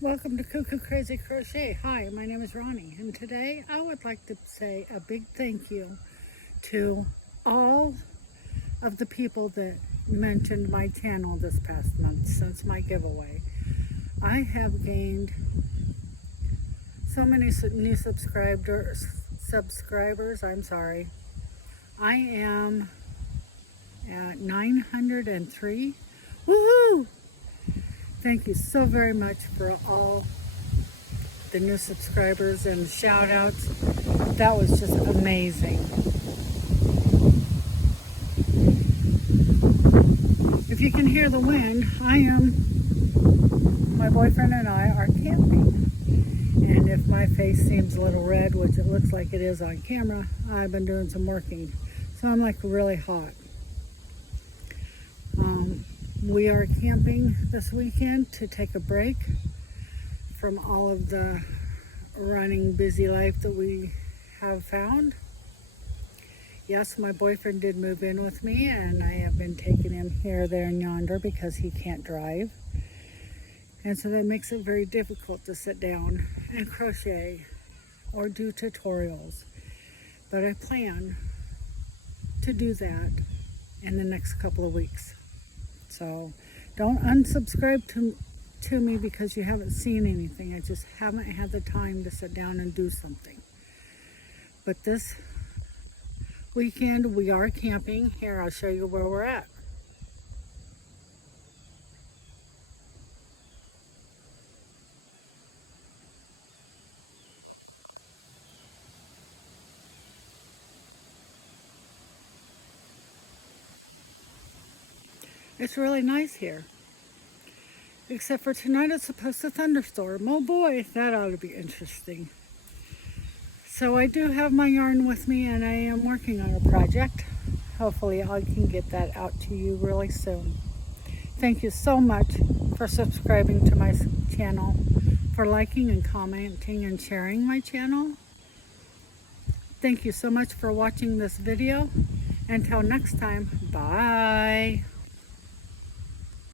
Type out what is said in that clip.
Welcome to Cuckoo Crazy Crochet. Hi, my name is Ronnie, and today I would like to say a big thank you to all of the people that mentioned my channel this past month since my giveaway. I have gained so many new subscribers. I am at 903. Woohoo! Thank you so very much for all the new subscribers and shout outs. That was just amazing. If you can hear the wind, my boyfriend and I are camping. And if my face seems a little red, which it looks like it is on camera, I've been doing some working. So I'm like really hot. We are camping this weekend to take a break from all of the running busy life that we have found. Yes, my boyfriend did move in with me, and I have been taking him here, there, and yonder because he can't drive. And so that makes it very difficult to sit down and crochet or do tutorials. But I plan to do that in the next couple of weeks. So don't unsubscribe to me because you haven't seen anything. I just haven't had the time to sit down and do something. But this weekend we are camping. Here, I'll show you where we're at. It's really nice here. Except for tonight it's supposed to thunderstorm. Oh boy, that ought to be interesting. So I do have my yarn with me and I am working on a project. Hopefully I can get that out to you really soon. Thank you so much for subscribing to my channel, for liking and commenting and sharing my channel. Thank you so much for watching this video. Until next time, bye.